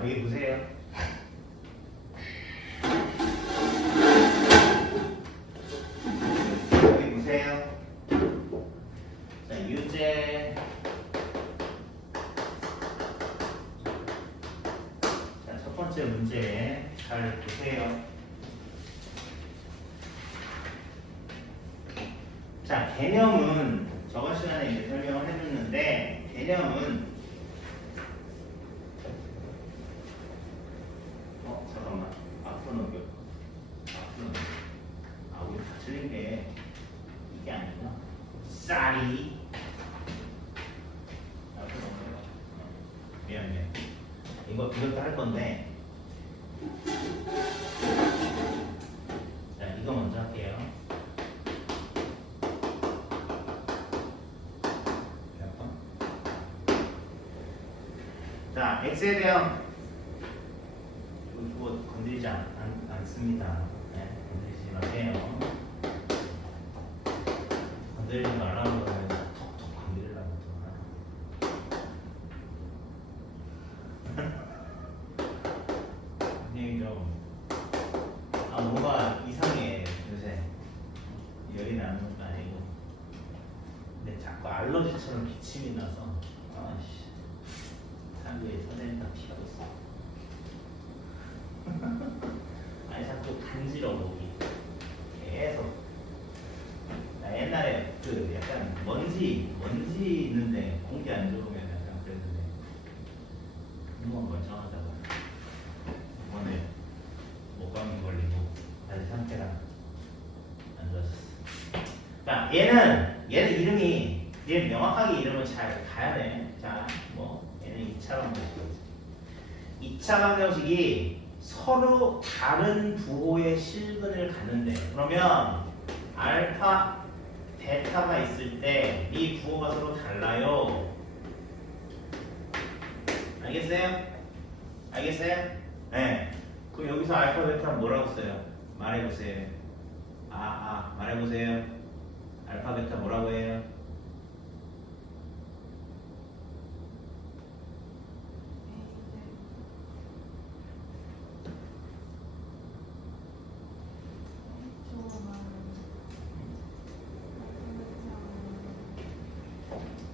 자, 여기 보세요. 여기 보세요. 자, 유제. 자, 첫 번째 문제 잘 보세요. 자, 개념은 저번 시간에 이제 설명을 해줬는데, 개념은 잠깐만. 앞으로 넘겨. 앞으로 넘겨. 아, 우리 다 틀린 게 이게 아니구나. 쌀이. 앞으로 넘겨. 미안. 이것도 할 건데. 자, 이거 먼저 할게요. 자, x에 대한 이거 건드리지 않습니다. 네, 건드리지 마세요. 건드리지 말라고 그러면 톡톡 건드리려고 선생님 뭔가 이상해 요새. 열이 나는 것도 아니고 근데 자꾸 알러지처럼 기침이 나서 사람들이 선생님 다 피하고 있어. 아니 자꾸 간지러워 목이 계속. 나 옛날에 그 약간 먼지 있는데 공기 안 좋으면 약간 그랬는데 너무 멀쩡하다고 이번에 목감기 걸리고 다시 상태가 안 좋아졌어. 자, 얘는 얘 명확하게 이름을 잘 가야 돼. 자, 얘는 2차 방정식이지. 2차 방정식이 서로 다른 부호의 실근을 갖는데, 그러면 알파, 베타가 있을 때 이 부호가 서로 달라요. 알겠어요? 네. 그럼 여기서 알파, 베타는 뭐라고 써요? 말해보세요. 말해보세요. 알파, 베타 뭐라고 해요?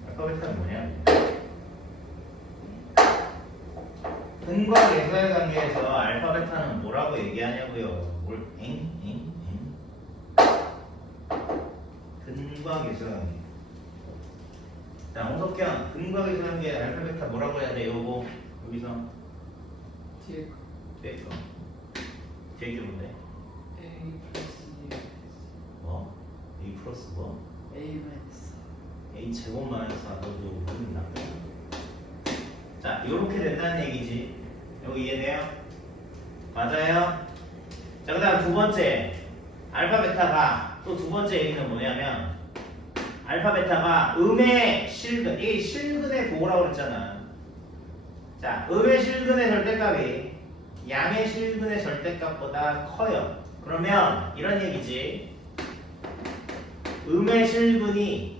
알파, 베타는 뭐냐? 근과 계수의 관계에서 알파, 베타는 뭐라고 얘기하냐고요? 근과 계수의 관계. 자, 홍석현, 근과 계수의 관계 알파, 베타 뭐라고 해야 돼? 요거 여기서 뒤에 거. 뒤에 게 뭔데? A 플러스 B 뭐? A 플러스 뭐? A 마이너스 A 제곱 마이너스 너도 무슨 나쁘야? 자, 이렇게 된다는 얘기지. 여기 이해돼요? 맞아요? 자, 그 다음 두 번째 알파 베타가 또 두 번째 얘기는 뭐냐면 알파 베타가 음의 실근, 이게 실근의 보호라고 그랬잖아. 자, 음의 실근의 절대값이 양의 실근의 절대값보다 커요. 그러면 이런 얘기지. 음의 실근이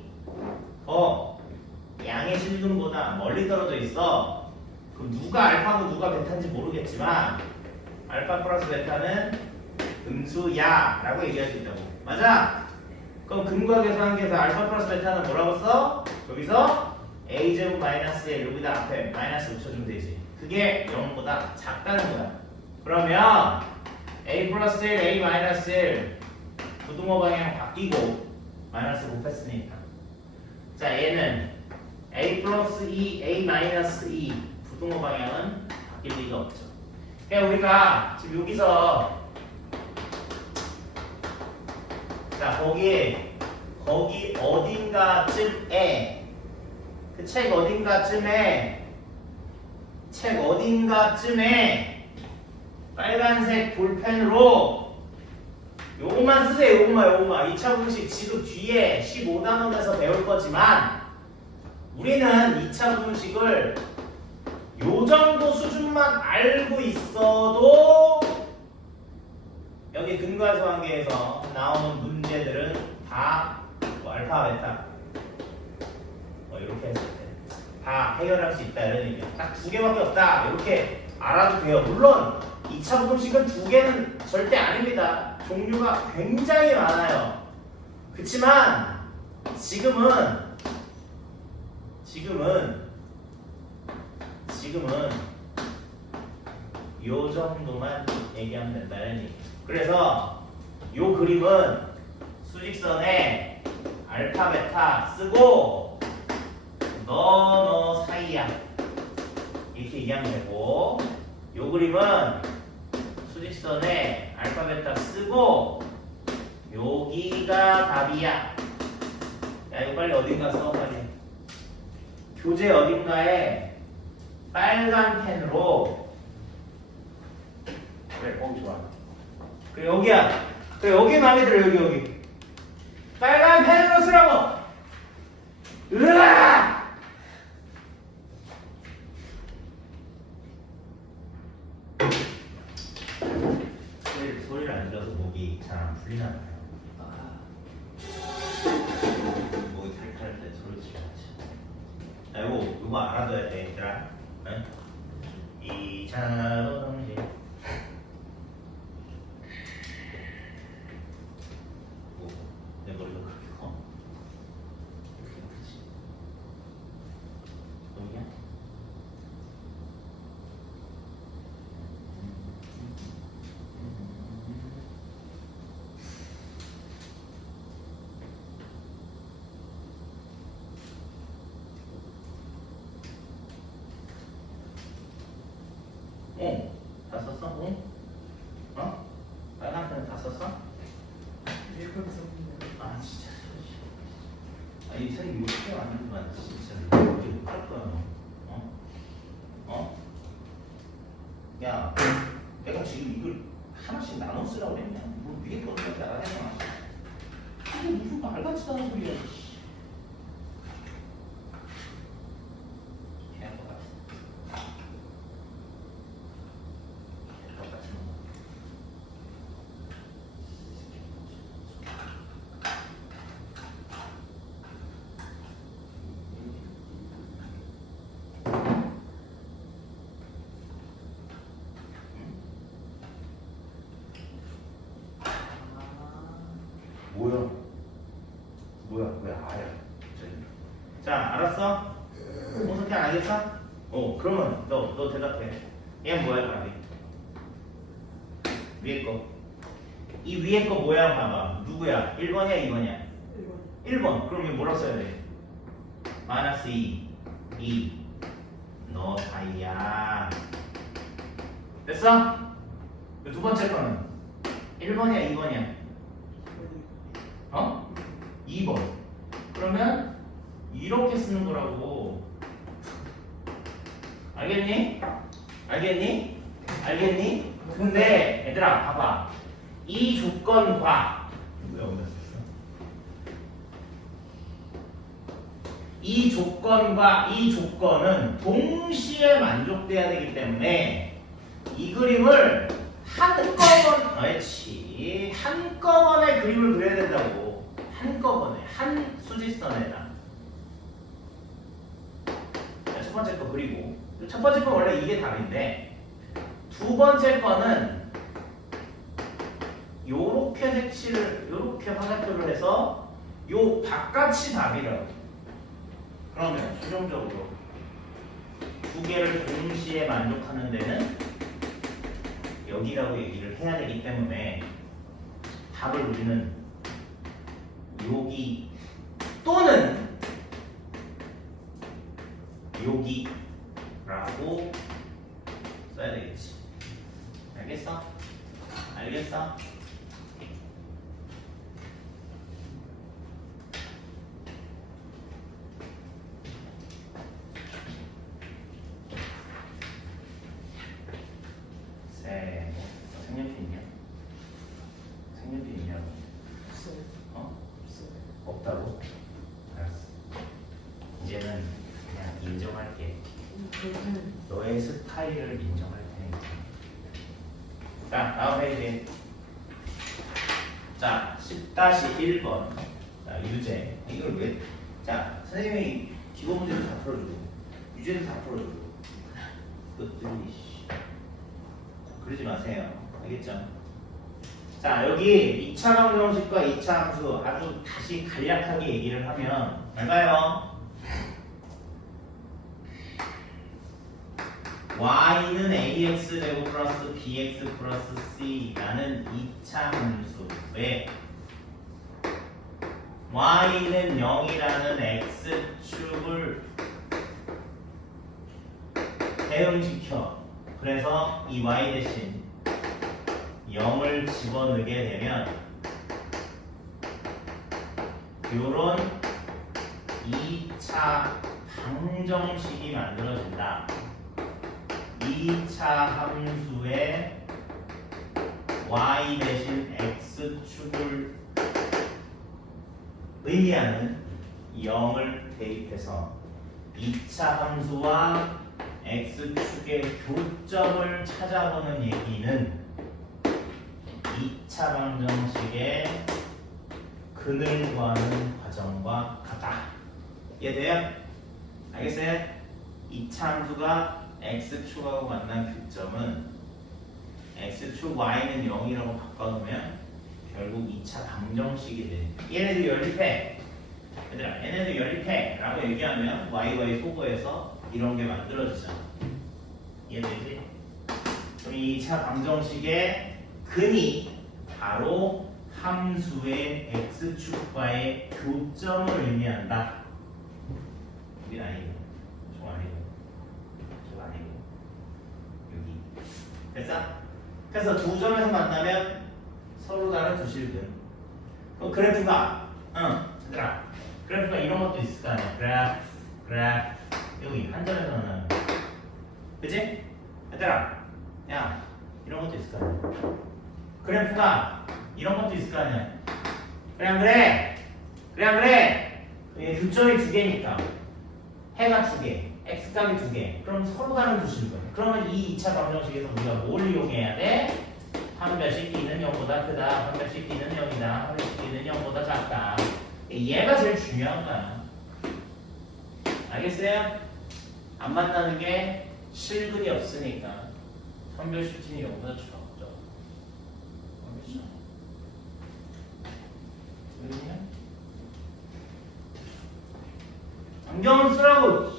양의 실근보다 멀리 떨어져 있어. 그럼 누가 알파고 누가 베타인지 모르겠지만 알파 플러스 베타는 음수야 라고 얘기할 수 있다고. 맞아? 그럼 근과 계수관계에서 알파 플러스 베타는 뭐라고 써? 여기서 a제곱 마이너스 1 여기다 앞에 마이너스 붙여주면 되지. 그게 0보다 작다는 거야. 그러면 a 플러스 1, a 마이너스 1 부등호 방향 바뀌고 마이너스 곱했으니까. 자, 얘는 a 플러스 2, a 마이너스 2 부등호 방향은 바뀔 리가 없죠. 그러니까 우리가 지금 여기서 자, 거기 어딘가쯤에 책 어딘가쯤에 빨간색 볼펜으로 요것만 쓰세요. 요것만 2차 분식 지금 뒤에 15단원에서 배울 거지만 우리는 2차 분식을 요 정도 수준만 알고 있어도 여기 근과수 관계에서 나오는 문제들은 다 알파, 베타 이렇게 했을 때 다 해결할 수 있다 이런 얘기야. 딱 두 개밖에 없다 이렇게 알아도 돼요. 물론 2차 부등식은 2개는 절대 아닙니다. 종류가 굉장히 많아요. 그치만 지금은 요 정도만 얘기하면 된다는 얘기. 그래서 요 그림은 수직선에 알파 베타 쓰고 너 사이야 이렇게 얘기하면 되고, 요 그림은 수직선에 알파 베타 쓰고 여기가 답이야. 야 이거 빨리 어딘가 써. 빨리 교재 어딘가에 빨간 펜으로. 그래, 좋아. 그래, 여기야. 그래, 여기 마음에 들어, 여기. 빨간 펜으로 쓰라고! 으아! 소리를 안 들어서 목이 잘 안 풀리나 봐요. 목이 칼칼할 때 소리 지르지. 자, 요거 알아둬야 돼, 얘들아. 응? 2차 부등식. 내 머리가 그렇게 커? 이렇게 크지? 여기야? 다 썼어? 어? 빨간 펜 다 썼어? 아 진짜. 이 선생님 이거 시험 안 하는 진짜 이거 할 거야 너. 어? 야, 내가 지금 이걸 하나씩 나눠 쓰라고 그랬냐? 뭐 위에 거까지 알아내잖아. 이게 무슨 말같지도 않은 소리야. 해야 것 같아. 똑같은 거. 뭐야, 아야. 자, 알았어? 홍석희 알겠어? 그러면 너 대답해. 얘는 뭐야, 답이? 위에 거. 이 위에 거 뭐야, 봐봐. 누구야? 1번이야, 2번이야? 1번. 그럼 이거 뭐라고 써야 돼? 마이너스 2. 너 사이야. 됐어? 두 번째 거는 1번이야, 2번이야? 2번. 그러면 이렇게 쓰는 거라고. 알겠니? 근데 얘들아 봐봐. 이 조건과 이 조건은 동시에 만족돼야 되기 때문에 이 그림을 한꺼번에 그림을 그려야 된다고. 한꺼번에 한 수직선에다. 첫 번째 거 그리고, 첫 번째 건 원래 이게 답인데 두 번째 거는 요렇게 색칠을, 요렇게 화살표를 해서 요 바깥이 답이라고. 그러면 최종적으로 두 개를 동시에 만족하는 데는 여기라고 얘기를 해야 되기 때문에 답을 우리는 여기 또는 여기라고 써야 되겠지. 알겠어? 색연필 있냐? 색연필 있냐고? 없다고? 알았어. 이제는 그냥 인정할게. 너의 스타일을 인정할 테니까. 자, 다음 페이지. 자, 10-1번. 자, 유제. 이걸 왜? 자, 선생님이 기본 문제도 다 풀어주고, 유제도 다 풀어주고. 그것들이 그러지 마세요. 알겠죠? 자, 여기 2차 방정식과 2차 함수 아주 다시 간략하게 얘기를 하면 잘 봐요. y는 ax 제곱 플러스 bx 플러스 c라는 2차 함수에 y는 0이라는 x축을 대응시켜. 그래서 이 y 대신 0을 집어넣게 되면 요런 2차 방정식이 만들어진다. 2차 함수에 y 대신 x축을 의미하는 0을 대입해서 2차 함수와 x축의 교점을 찾아보는 얘기는 2차 방정식의 근을 구하는 과정과 같다. 이해돼요? 알겠어요? 2차 함수가 x축하고 만난 교점은 x축 y는 0이라고 바꿔놓으면 결국 2차 방정식이 돼. 얘네들 연립해. 얘들아, 얘네들 연립해 라고 얘기하면 yy 소거해서 이런 게 만들어지잖아. 이해되지? 그럼 이 2차 방정식의 근이 바로 함수의 x축과의 교점을 의미한다. 여긴 아니고, 저 아니고, 저 아니고, 여기. 됐어? 그래서 두 점에서 만나면 서로 다른 두 실근. 그럼 그래프가, 얘들아, 그래프가 이런 것도 있을 거 아니야. 그래프, 여기 한 점에서 만나는 거. 그치? 얘들아, 야, 이런 것도 있을 거 아니야. 그래프가 이런 것도 있을 거 아니야. 그래 안 그래? 그래 안 그래? 이게 교점이 두 개니까 해가 두 개, x값이 두 개. 그럼 서로 다른 두 실근. 그러면 이 2차 방정식에서 우리가 뭘 이용해야 돼? 한 별씩 d는 0보다 크다. 한 별씩 d는 0이다. 한 별씩 d는 0보다 작다. 얘가 제일 중요한 거야. 알겠어요? 안 만나는 게 실근이 없으니까 한 별씩 d는 0보다 적죠. 알겠죠? 왜냐? 안경을 쓰라고.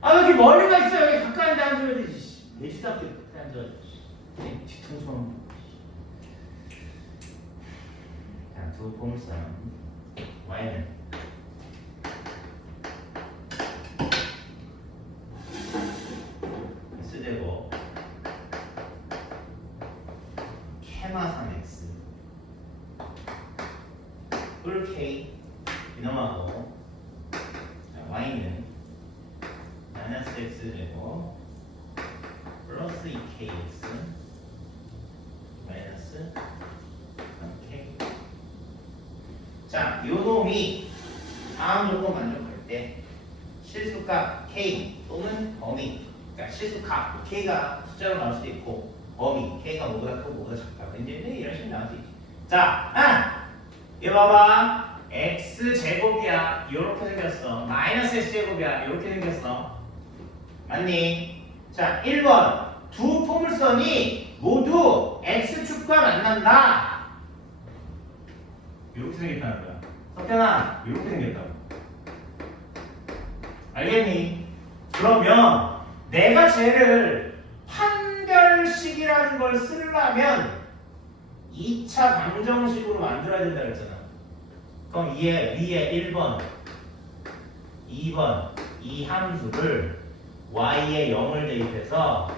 아, 왜 이렇게 멀리 가 있어? 여기 가까이 앉아야 되지. 내지답게 가까이 앉아. 뒤통수. 자, 두 공선 y는 x제곱 캐마 3x 뿔 k 이놈하고 y는 마이너스 x제곱 플러스 2kx 마이너스 3k. 자, 요 놈이 다음 조건 만족할 때 실수값 k 또는 범위, 그러니까 실수값 k가 숫자로 나올 수도 있고 범위 k가 뭐보다 크고 뭐보다 작다. 이제 이런 식으로 나올 수 있지. 자, 이거 봐봐. x 제곱이야. 이렇게 생겼어. 마이너스 x 제곱이야. 이렇게 생겼어. 맞니? 자, 1번 두 포물선이 모두 x축과 만난다. 이렇게 생겼다는 거야. 석현아, 이렇게 생겼다고. 알겠니? 그러면 내가 쟤를 판별식이라는 걸 쓰려면 2차 방정식으로 만들어야 된다 그랬잖아. 그럼 위에 1번, 2번 이 함수를 y에 0을 대입해서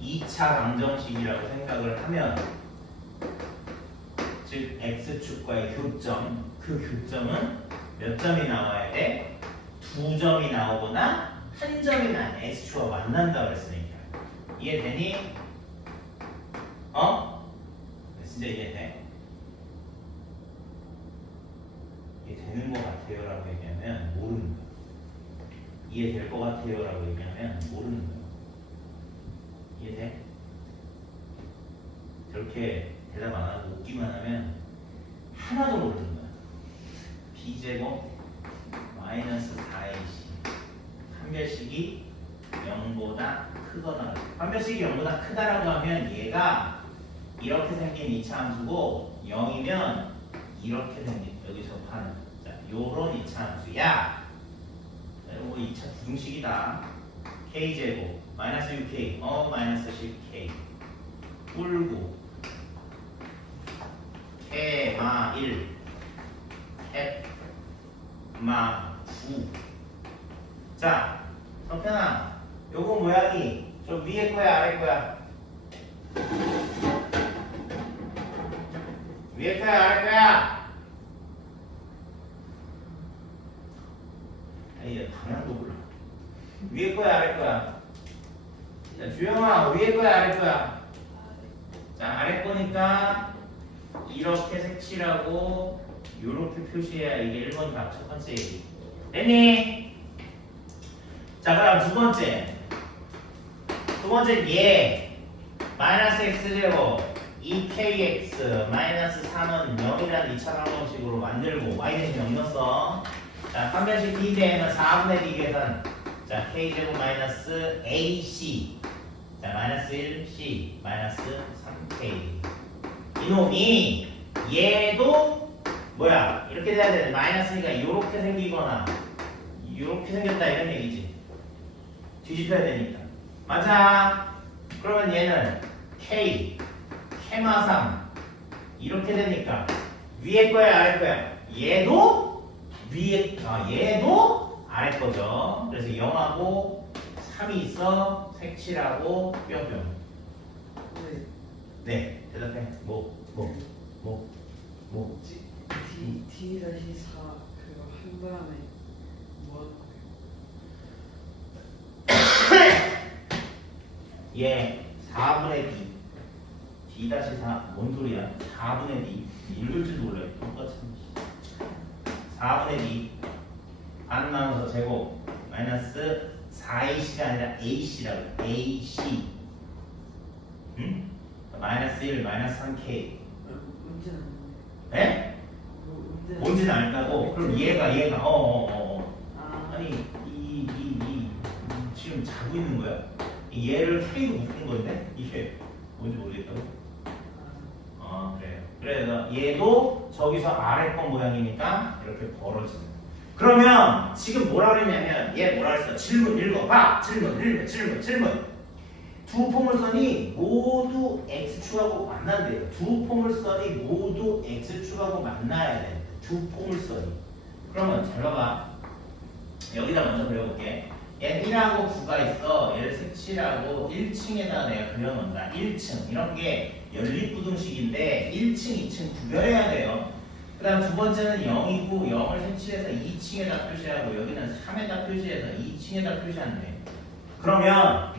2차 방정식이라고 생각을 하면 즉 x축과의 교점, 그 교점은 몇 점이 나와야 돼? 두 점이 나오거나 한 점이 x축과 만난다 그랬으니까. 이해되니? 진짜 이해돼? 이해되는 것 같아요 라고 얘기하면 모르는 거야. 이해될 것 같아요 라고 얘기하면 모르는 거야. 이해돼? 저렇게 대답 안 하고 웃기만 하면 하나도 모르는 거야. b제곱 마이너스 4ac 판별식이 0보다 크거나 판별식이 0보다 크다라고 하면 얘가 이렇게 생긴 이차함수고 0이면 이렇게 생긴 여기 접하는 자 요런 이차함수야. 요거 2차 부등식이다. k제곱 마이너스 6k 마이너스 10k 뿔고 캐마 1 캡마 9. 자 성편아 요거 모양이 저 위에 거야 아래 거야? 위에 거야 아래 거야? 아니 방향도 몰라. 위에 거야 아래 거야? 자 주영아 위에 거야 아래 거야? 자 아래 거니까 이렇게 색칠하고 요렇게 표시해야 이게 1번 답 첫 번째 얘기 됐니? 자 그럼 두 번째 얘 마이너스 x제곱 2kx 마이너스 3은 0이라는 2차 방정식으로 만들고 y 대신 0 넣었어. 자 판별식 d 대면 4분의 d 계산 자 k제곱 마이너스 ac 자 마이너스 1c 마이너스 3k 이놈이 얘도 뭐야 이렇게 돼야 되는 마이너스니까 이렇게 생기거나 이렇게 생겼다 이런 얘기지. 뒤집혀야 되니까 맞아. 그러면 얘는 k 캐마3 이렇게 되니까 위에 거야 아래 거야? 얘도 위에 얘도 아래 거죠. 그래서 0하고 3이 있어. 색칠하고 뿅뿅. 네 대답해. 뭐 D 다시 4 그거 한 다음에 뭐 얘 4분의 D D-4 뭔 소리야? 4분의 D 읽을 줄도 몰라요. 똑같은 4분의 D 반 나눠서 제곱 마이너스 4AC가 아니라 AC라고 AC 응? 마이너스 1 마이너스 3K 문제는 네? 뭔지는 알다고? 그럼 얘가 아니 지금 자고 있는 거야? 얘를 K로 묶은 건데 이게 뭔지 모르겠다고? 그래요. 그래서 얘도 저기서 아래 거 모양이니까 이렇게 벌어지는. 그러면 지금 뭐라 그랬냐면 얘 뭐라 그랬어? 질문 읽어봐. 질문. 두 포물선이 모두 x축하고 만난대요. 두 포물선이 모두 x축하고 만나야 돼. 두 포물선이. 그러면 잘 봐봐. 여기다 먼저 배워볼게. 얘 1하고 9가 있어. 얘를 색칠하고 1층에다 내가 그려놓는다. 1층. 이런 게 연립부등식인데 1층, 2층 구별해야 돼요. 그 다음 두 번째는 0이고 0을 색칠해서 2층에다 표시하고 여기는 3에다 표시해서 2층에다 표시한대. 그러면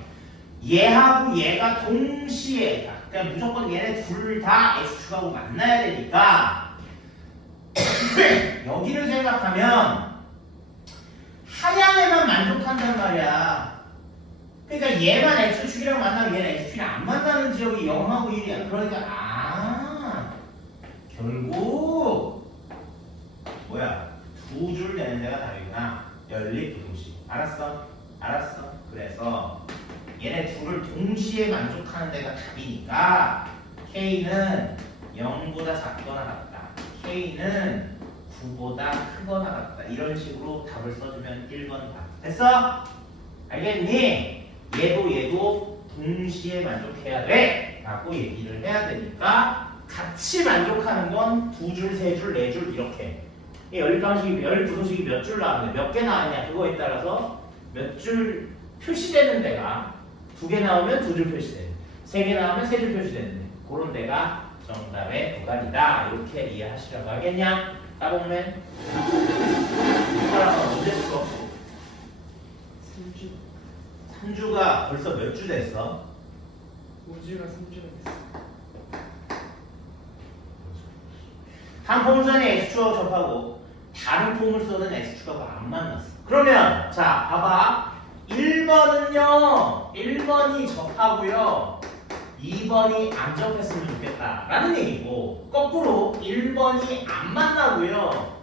얘하고 얘가 동시에 그러니까 무조건 얘네 둘 다 x축하고 만나야 되니까 여기를 생각하면 하향에만 만족한단 말이야. 그러니까 얘만 x축이랑 만나면 얘는 x축이랑 안 만나는 지역이 0하고 1이야. 그러니까 결국 뭐야 두 줄 내는 데가 답이구나. 연립부등식. 알았어? 그래서 얘네 둘을 동시에 만족하는 데가 답이니까 K는 0보다 작거나 같다. K는 9보다 크거나 같다. 이런 식으로 답을 써주면 1번 답. 됐어? 알겠니? 얘도 동시에 만족해야 돼 라고 얘기를 해야 되니까 같이 만족하는 건 두 줄, 세 줄, 네 줄 이렇게. 이 연립부등식이 몇 줄 나왔는데 몇 개 나왔냐 그거에 따라서 몇 줄 표시되는 데가 두 개 나오면 두 줄 표시되는, 세 개 나오면 세 줄 표시되는 그런 데가 정답의 구간이다. 이렇게 이해하시려고 하겠냐? 따봉맨 이거랑 언제 쓸 3주가 벌써 몇 주 됐어? 5주가 3주가 됐어. 한 포물선이 X축하고 접하고 다른 포물선은 X축하고 안 만났어. 그러면 자 봐봐. 1번은요 1번이 접하고요 2번이 안 접했으면 좋겠다 라는 얘기고 거꾸로 1번이 안 만나고요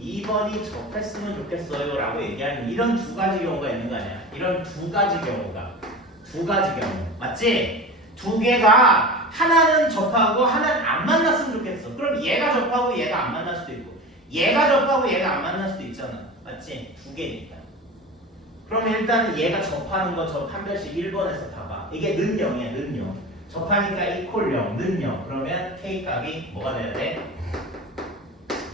2번이 접했으면 좋겠어요 라고 얘기하는 이런 두 가지 경우가 있는 거 아니야? 이런 두 가지 경우 맞지? 두 개가 하나는 접하고 하나는 안 만났으면 좋겠어. 그럼 얘가 접하고 얘가 안 만날 수도 있고 얘가 접하고 얘가 안 만날 수도 있잖아. 맞지? 두 개니까. 그러면 일단은 얘가 접하는 거 저 판별식 1번에서 봐봐. 이게 는 0이야, 는 0. 접하니까 이퀄 0, 는 0. 그러면 K값이 뭐가 돼야 돼?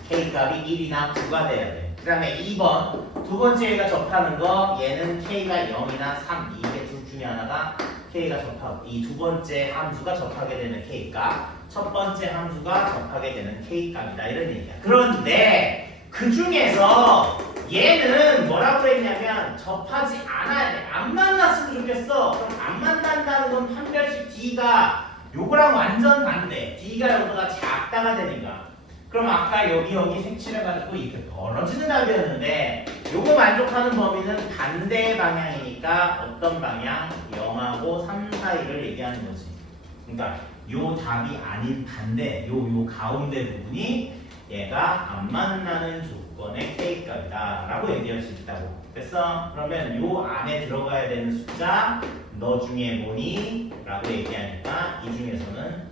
K값이 1이나 9가 돼야 돼. 그 다음에 2번. 두 번째 얘가 접하는 거 얘는 K가 0이나 3. 이게 둘 중에 하나가 K가 접하고 이 두 번째 함수가 접하게 되는 K값. 첫 번째 함수가 접하게 되는 K값이다. 이런 얘기야. 그런데 그 중에서 얘는 뭐라고 했냐면 접하지 않아야 돼. 안 만났으면 좋겠어. 그럼 안 만난다는 건 판별식 D가 요거랑 완전 반대. D가 요거보다 작다가 되니까. 그럼 아까 여기 색칠해가지고 이렇게 벌어지는 답이었는데 요거 만족하는 범위는 반대 방향이니까 어떤 방향? 0하고 3 사이를 얘기하는 거지. 그러니까 요 답이 아닌 반대, 요 가운데 부분이 얘가 안 만나는 조건의 K값이다 라고 얘기할 수 있다고. 됐어? 그러면 요 안에 들어가야 되는 숫자 너 중에 뭐니? 라고 얘기하니까 이 중에서는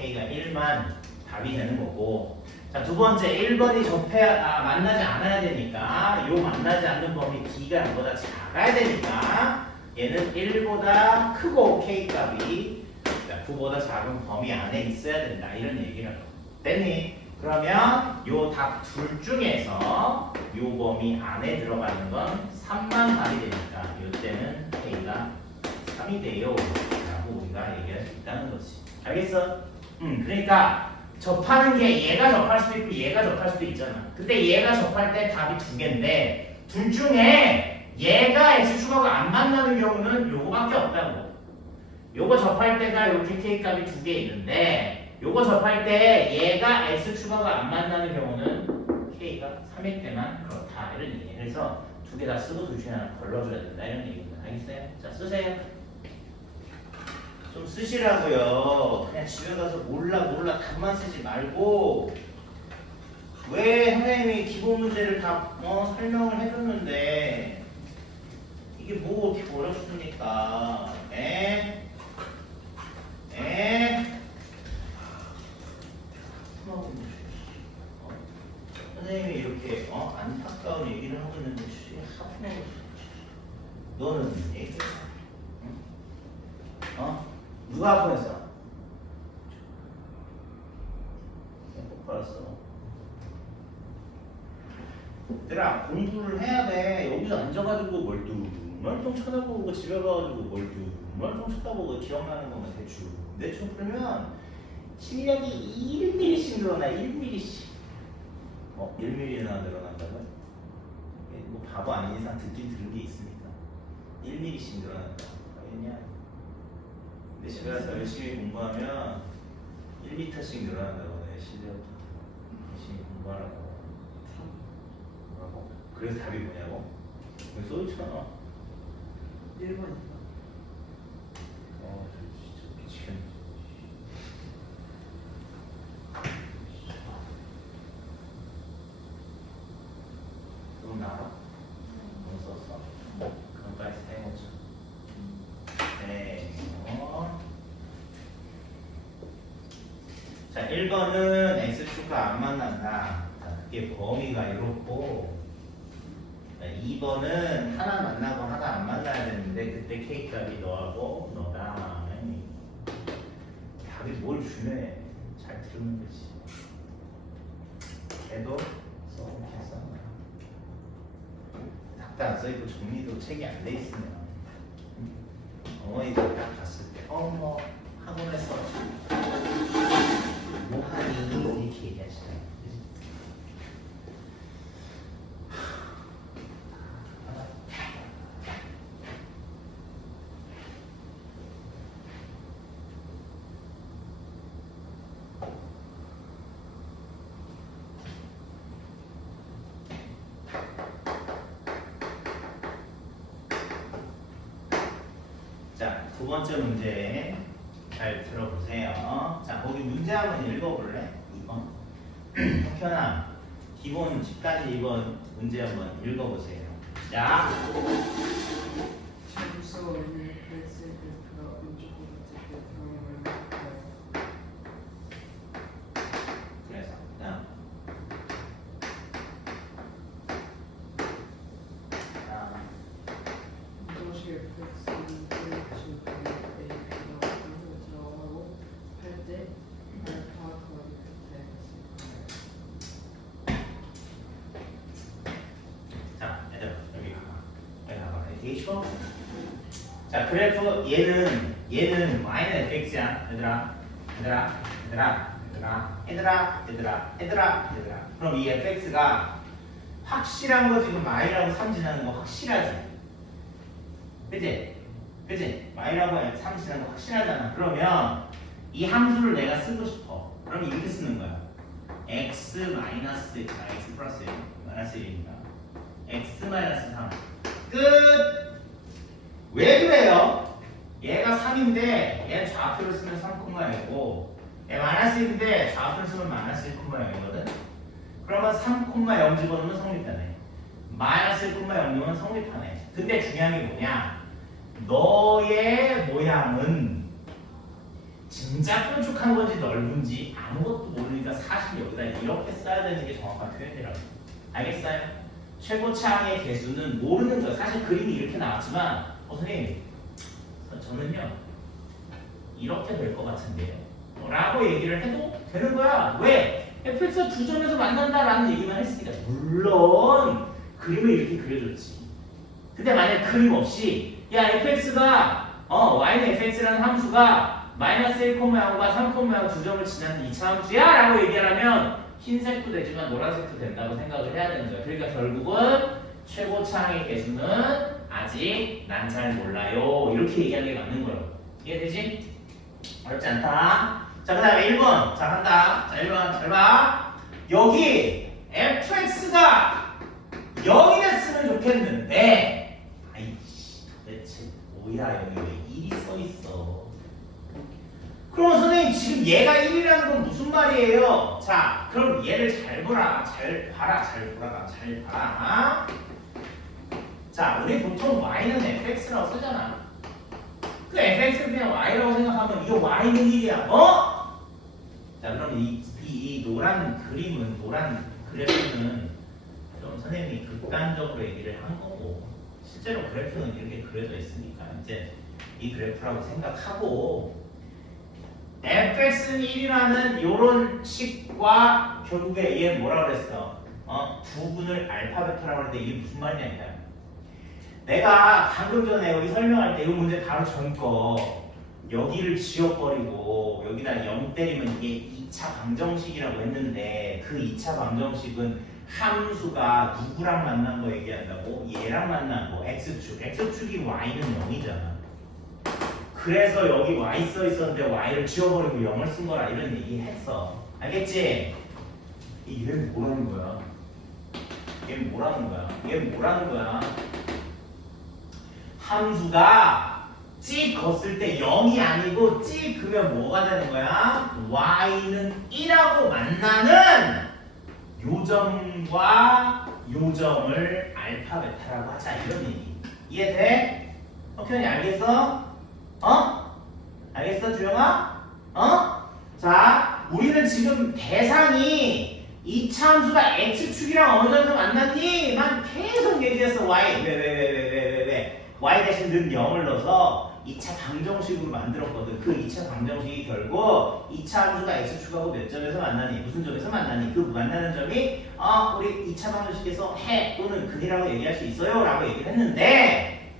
K가 1만 답이 되는 거고. 자, 두 번째 1번이 만나지 않아야 되니까 요 만나지 않는 범위 D가 0보다 작아야 되니까 얘는 1보다 크고 K값이 9보다 작은 범위 안에 있어야 된다. 이런 얘기를 하고. 됐니? 그러면 요 답 둘 중에서 요 범위 안에 들어가는 건 3만 답이 되니까 요때는 K가 3이 돼요 라고 우리가 얘기할 수 있다는 거지. 알겠어? 그러니까 접하는 게 얘가 접할 수도 있고 얘가 접할 수도 있잖아. 근데 얘가 접할 때 답이 두 개인데 둘 중에 얘가 X축하가 안 만나는 경우는 요거밖에 없다고. 요거 접할 때가 이렇게 K값이 두 개 있는데 요거 접할 때 얘가 X축하가 안 만나는 경우는 K가 3일 때만 그렇다 이런 얘기예요. 그래서 두 개 다 쓰고 둘 중에 하나 걸러줘야 된다 이런 얘기입니다. 알겠어요? 자, 쓰세요. 좀 쓰시라고요. 그냥 집에 가서 몰라 답만 쓰지 말고. 왜 선생님이 기본 문제를 다 설명을 해줬는데 이게 뭐 그렇게 어렵습니까? 선생님이 이렇게 안타까운 얘기를 하고 있는데 너는 얘기해. 누가 아프겠어? 못 알았어. 얘들아 공부를 해야 돼. 여기서 앉아가지고 멀뚱멀뚱 쳐다보고 집에 가가지고 멀뚱멀뚱 쳐다보고 기억나는 것만 대충 풀면 실력이 1mm씩 늘어나. 1mm씩. 1mm나 늘어난다고요? 뭐 바보 아닌 이상 듣긴 들은 게 있으니까 1mm씩 늘어난다. 알겠냐? 근데 집에 가서 열심히 공부하면 1m씩 늘어난다고. 내 실력 열심히 공부하라고. 뭐라고? 그래서 답이 뭐냐고? 여기 써있잖아. 1번이다. 저 진짜 미치겠네. 넌 알아? 넌 썼어? 그럼 빨리 사용하자. 네. 자, 1번은 X축과 안 만난다. 자, 그게 범위가 이렇고 2번은 하나 만나고 하나 안 만나야 되는데 그때 K값이 너하고 너다. 답이 뭘 중요해. 잘 들으면 되지. 걔도 써먹겠어. 답도 안 써있고 정리도 책이 안 돼 있으면 어머니들 딱 봤을 때 뭐 학원에서 뭐하니 이렇게 얘기하시잖아. 자, 두 번째 문제 잘 들어보세요. 자, 거기 문제 한번 읽어볼래? 2번. 혁현아, 기본 집단지 이번 문제 한번 읽어보세요. 자, 점수 원의 fx 그래프가 왼쪽으로 찍게 방향을 바꿔요. 그래서 그냥 이동식 fx는 kx a b가 3을 들어가고 할 때 알파 더하기 베타의 자, 얘들아 여기 가봐. 여기 가봐. 되게 쉬워. 자, 그래프 얘는 y는 fx야. 얘들아. 그럼 이 fx가 확실한 거 지금 y라고 3 지나는 거 확실하지? 그지? y라고 3 지나는 거 확실하잖아. 그러면 이 함수를 내가 쓰고 싶어. 그럼 이렇게 쓰는 거야. x 마이너스 x 플러스 1 마이너스 1이니까 x 마이너스 3 끝! 왜 그래요? 얘가 3인데 얘 좌표를 쓰면 3,0이고 얘 마이너스 1인데 좌표를 쓰면 마이너스 1,0이거든? 그러면 3,0 집어넣으면 성립하네. 마이너스 1,0 집어넣으면 성립하네. 근데 중요한 게 뭐냐? 너의 모양은 진짜 뾰족한 건지 넓은지 아무것도 모르니까 사실 여기다 이렇게 써야 되는 게 정확한 표현이라고. 알겠어요? 최고차항의 개수는 모르는 거야. 사실 그림이 이렇게 나왔지만 선생님 저는요 이렇게 될 것 같은데요 라고 얘기를 해도 되는 거야. 왜? fx가 두 점에서 만난다라는 얘기만 했으니까. 물론 그림을 이렇게 그려줬지. 근데 만약 그림 없이 야 fx가 y는 fx라는 함수가 마이너스 1,0과 3,0 두 점을 지나는 2차 함수야 라고 얘기하면 흰색도 되지만 노란색도 된다고 생각을 해야 되는 거야. 그러니까 결국은 최고차항의 개수는 아직 난 잘 몰라요 이렇게 얘기하는 게 맞는 거예요. 이해되지? 어렵지 않다. 자, 그 다음에 1번. 자, 간다. 자, 1번 잘 봐. 여기 fx가 0이 됐으면 좋겠는데 아이씨 도대체 뭐야 여기 왜 1이 써있어. 그럼 선생님 지금 얘가 1이라는 건 무슨 말이에요? 자, 그럼 얘를 잘 보라. 잘 봐라. 자, 우리 보통 y는 fx라고 쓰잖아. 그 fx를 그냥 y라고 생각하면 이거 y는 1이야. 자, 그럼 이 노란 그림은, 노란 그래프는 좀 선생님이 극단적으로 얘기를 한 거고 실제로 그래프는 이렇게 그려져 있으니까 이제 이 그래프라고 생각하고 fx는 1이라는 요런 식과 결국에 얘 뭐라 그랬어? 부분을 알파 베타라고 하는데 이게 무슨 말이냐? 내가 방금 전에 여기 설명할 때 이 문제 바로 전 거 여기를 지워버리고 여기다 0 때리면 이게 2차 방정식이라고 했는데 그 2차 방정식은 함수가 누구랑 만난 거 얘기한다고? 얘랑 만난 거 x축이 y는 0이잖아. 그래서 여기 y 써 있었는데 y를 지워버리고 0을 쓴 거라 이런 얘기 했어. 알겠지? 얘는 뭐라는 거야? 얘는 뭐라는 거야? 함수가 찍었을 때 0이 아니고 찍으면 뭐가 되는 거야? y는 1하고 만나는 요점과 요점을 알파 베타라고 하자 이런 얘기. 이해돼? 표현이 알겠어? 알겠어 주영아? 자, 우리는 지금 대상이 2차 함수가 x축이랑 어느 점에서 만났니? 만 계속 얘기했어. y 왜 y 대신 는 0을 넣어서 2차 방정식으로 만들었거든. 그 2차 방정식이 결국 2차 함수가 x축하고 몇 점에서 만나니? 무슨 점에서 만나니? 그 만나는 점이 우리 2차 방정식에서 해 또는 근이라고 얘기할 수 있어요 라고 얘기를 했는데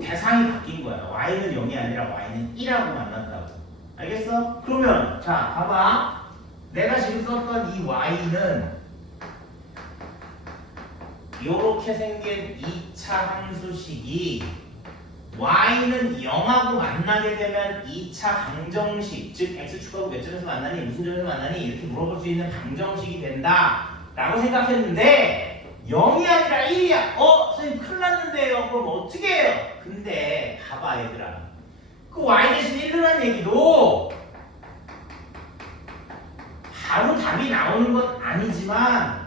대상이 바뀐 거야. y는 0이 아니라 y는 1하고 만났다고. 알겠어? 그러면 자 봐봐. 내가 지금 썼던 이 y는 요렇게 생긴 2차 함수식이 y는 0하고 만나게 되면 2차 방정식, 즉 x축하고 몇 점에서 만나니 무슨 점에서 만나니 이렇게 물어볼 수 있는 방정식이 된다 라고 생각했는데 0이 아니라 1이야. 선생님 큰일 났는데요. 그럼 어떻게 해요? 근데 봐봐 얘들아, 그 y 대신 1이라는 얘기도 바로 답이 나오는 건 아니지만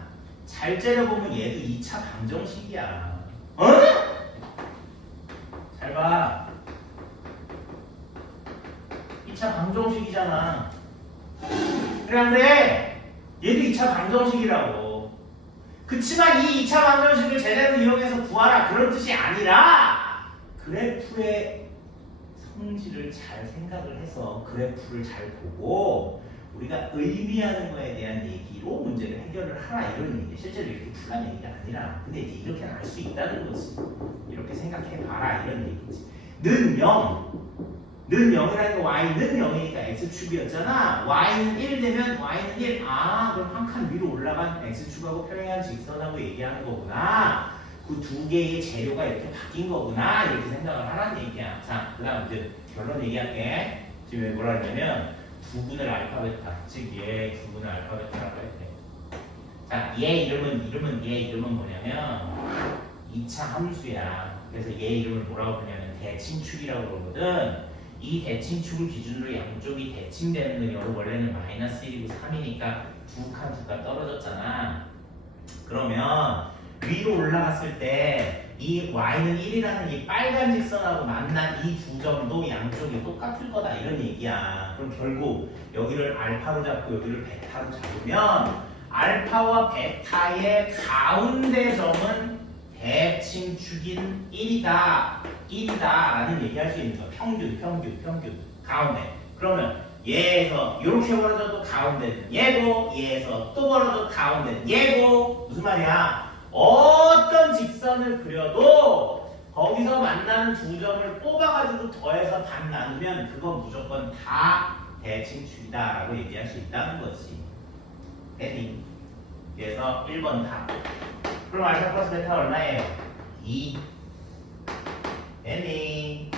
잘 째려보면 얘도 2차 방정식이야. 어? 잘 봐. 2차 방정식이잖아. 그래 안 그래? 얘도 2차 방정식이라고. 그치만 이 2차 방정식을 제대로 이용해서 구하라 그런 뜻이 아니라 그래프의 성질을 잘 생각을 해서 그래프를 잘 보고 우리가 의미하는 거에 대한 얘기로 문제를 해결을 하라 이런 얘기. 실제로 이렇게 풀란 얘기가 아니라 근데 이제 이렇게는 알 수 있다는 거지. 이렇게 생각해 봐라 이런 얘기지. 는 0. 는 0이라는 거 y는 0이니까 x축이었잖아. y는 1 되면 y는 1. 아 그럼 한 칸 위로 올라간 x축하고 평행한 직선하고 얘기하는 거구나. 그 두 개의 재료가 이렇게 바뀐 거구나. 이렇게 생각을 하라는 얘기야. 자, 그 다음 이제 결론 얘기할게. 지금 왜 뭐라 하냐면 구분을 알파 베타. 즉 얘 구분을 알파 베타라고 했대. 자, 얘 이름은 뭐냐면 2차 함수야. 그래서 얘 이름을 뭐라고 부르냐면 대칭축이라고 그러거든. 이 대칭축을 기준으로 양쪽이 대칭되는 능력은 원래는 마이너스 1이고 3이니까 두 칸수가 떨어졌잖아. 그러면 위로 올라갔을 때 이 y는 1이라는 이 빨간 직선하고 만난 이 두 점도 양쪽이 똑같을 거다 이런 얘기야. 그럼 결국 여기를 알파로 잡고 여기를 베타로 잡으면 알파와 베타의 가운데 점은 대칭축인 1이다 라는 얘기할 수 있는 거야. 평균 가운데. 그러면 얘에서 이렇게 벌어져도 가운데는 얘고 얘에서 또 벌어져도 가운데는 얘고 무슨 말이야? 어떤 직선을 그려도 거기서 만나는 두 점을 뽑아가지고 더해서 반 나누면 그건 무조건 다 대칭축이다 라고 얘기할 수 있다는 거지. 헤딩. 그래서 1번 답. 그럼 알파 플러스 베타 얼마예요? 2. 헤딩.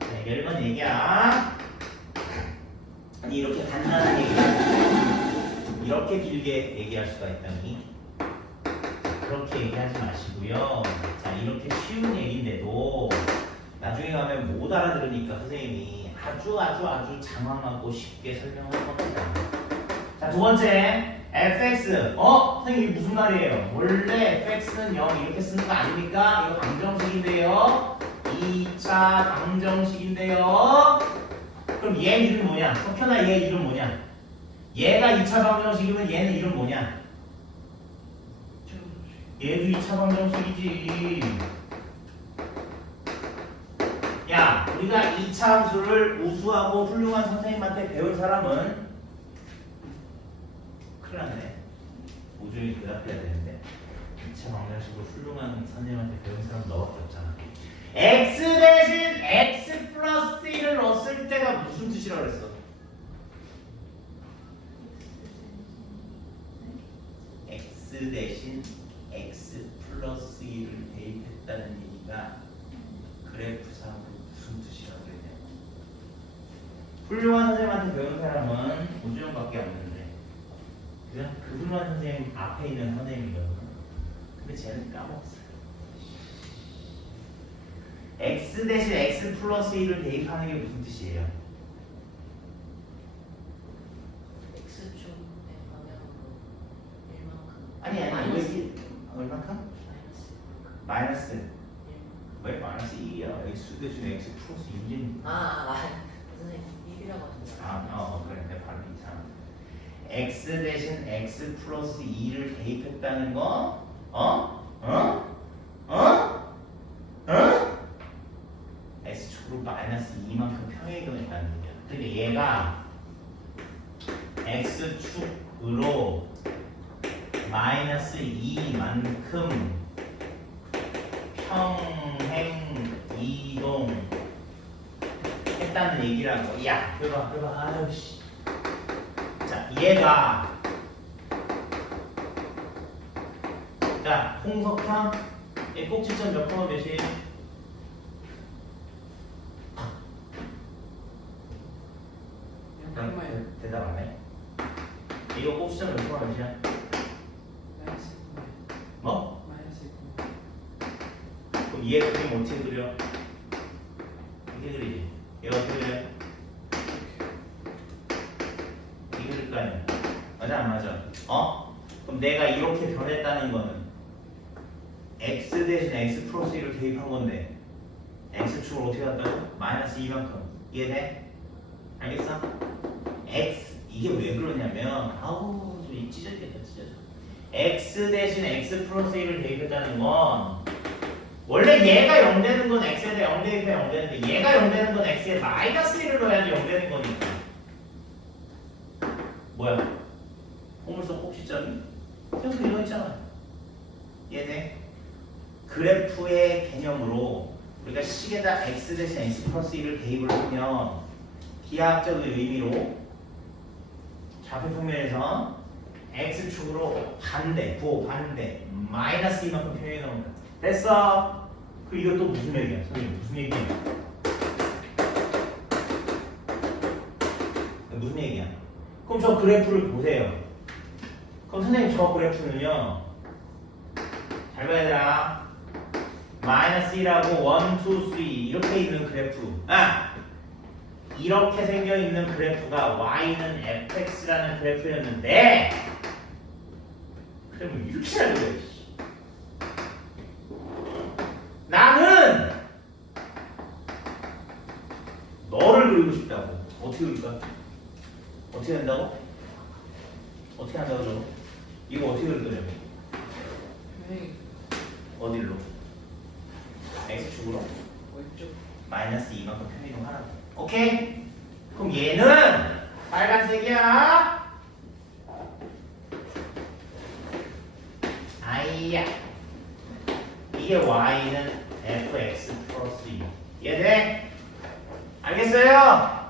자, 이게 1번 얘기야. 아니 이렇게 간단한 얘기 이렇게 길게 얘기할 수가 있다니. 그렇게 얘기하지 마시고요. 자, 이렇게 쉬운 얘기인데도 나중에 가면 못 알아들으니까 선생님이 아주 장황하고 쉽게 설명할 겁니다. 자, 두 번째 fx. 선생님 이게 무슨 말이에요? 원래 fx는 0 이렇게 쓰는 거 아닙니까? 이거 방정식인데요. 2차 방정식인데요. 그럼 얘 이름 뭐냐? 석현아 얘 이름 뭐냐? 얘가 2차 방정식이면 얘는 이름 뭐냐? 얘도 2차 방정식이지. 야, 우리가 2차 함수를 우수하고 훌륭한 선생님한테 배운 사람은 큰일 났네. 오중이 대답해야 되는데 2차 방정식을 훌륭한 선생님한테 배운 사람은 너밖에 없잖아. x 대신 x 플러스 1을 넣었을 때가 무슨 뜻이라고 그랬어? x 대신 x 플러스 1을 대입했다는 얘기가 그래프상으로 무슨 뜻이라고 그랬냐? 훌륭한 선생님한테 배운 사람은 오주영밖에 없는데 그냥 그 훌륭한 선생님 앞에 있는 선생님이거든. 근데 쟤는 까먹었어요. x 대신 x 플러스 1을 대입하는 게 무슨 뜻이에요? x축의 방향으로 1만큼 아니 왜 얼마큼? 마이너스 왜 마이너스 2야? x 대신 x 플러스 2인 선생님 1이라고 하셨잖아요. 그래 내 발음이 이상하네. x 대신 x 플러스 2를 대입했다는 거 x축으로 마이너스 2만큼 평행이동했다는 얘기야. 그러니까 얘가 x축으로 마이너스 2만큼 평행 이동 했다는 얘기라고. 야, 그봐. 아유씨. 자, 얘가 자, 홍석형 얘 꼭지점 몇 콤마 몇이에요? 대답 안 해? 이거 꼭지점 몇 콤마 몇이야? 뭐? 그럼 얘 그림 어떻게 그려? 이렇게 그리지. 얘가 어떻게 그려? 이렇게 그릴 거 아니야. 맞아 안 맞아? 그럼 내가 이렇게 변했다는 거는 x 대신 x 플러스 1을 대입한 건데 x축을 어떻게 한다고? 마이너스 2만큼 이해돼? 알겠어? x 이게 왜 그러냐면 아우 좀 찢어지겠다 찢어져. x 대신 x 플러스 1을 대입했다는 건 원래 얘가 0 되는 건 x에 0 대입해 0 되는데 얘가 0 되는 건 x에 마이너스 1을 넣어야지 0 되는 거니까 뭐야? 포물선 꼭지점이 계속 이거 있잖아. 얘네 그래프의 개념으로 우리가 식에다 x 대신 x 플러스 1을 대입을 하면 기하학적 의미로 좌표 평면에서 x축으로 반대, 반대, 마이너스 2만큼 표현해 놓은 거야. 됐어? 그 이거 또 무슨 얘기야? 선생님 무슨 얘기야? 무슨 얘기야? 그럼 저 그래프를 보세요. 그럼 선생님 저 그래프는요. 잘 봐야 되나? 마이너스 1하고 1, 2, 3 이렇게 있는 그래프. 이렇게 생겨 있는 그래프가 y는 fx라는 그래프였는데 그러면 이렇게 하는 거야. 나는 너를 그리고 싶다고. 어떻게 그릴까? 어떻게 한다고? 어떻게 한다고 저거? 이거 어떻게 그릴 거냐고? 네. 어디로? x축으로? 왼쪽. 마이너스 2만큼 편의동 하라고. 오케이? 그럼 얘는 빨간색이야. 아이야. 이게 y는 fx 플러스 2. 이해돼? 알겠어요?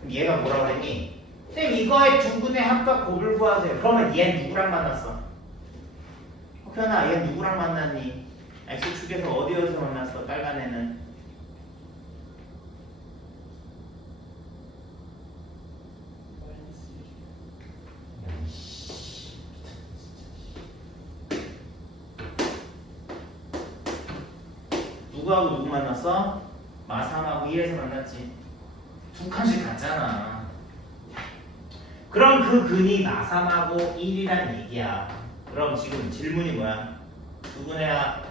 그럼 얘가 뭐라고 그랬니? 선생님 이거의 두 분의 합과 곱을 구하세요. 그러면 얘 누구랑 만났어? 혹여나 얘 누구랑 만났니? x축에서 어디에서 만났어? 빨간 애는? 누구하고 누구 만났어? 마3하고 1에서 만났지. 두 칸씩 갔잖아. 그럼 그 근이 마3하고 1이란 얘기야. 그럼 지금 질문이 뭐야? 두 분의 합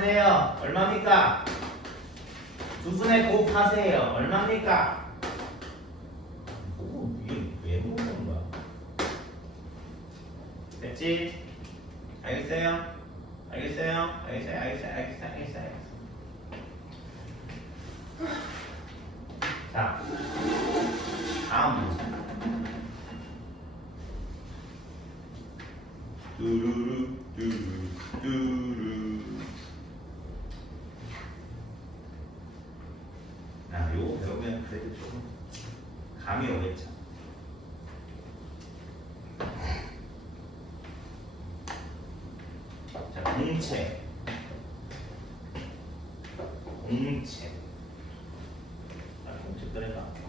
하세요. 얼마입니까? 두 분의 곱 하세요. 얼마입니까? 이게 왜 물어보는 거야? 됐지? 알겠어요? 알겠어요? 알겠어요. 자, 다음 문제. 뚜루루. 요거 배우면 그래도 좀 감이 오겠죠. 자, 공채. 자, 공채 꺼내봐.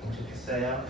공채 했어요?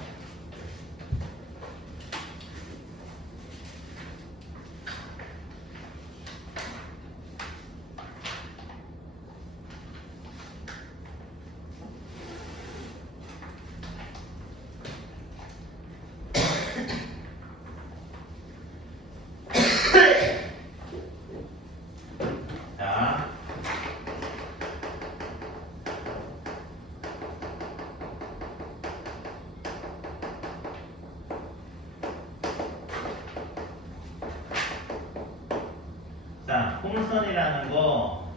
자, 포물선이라는 거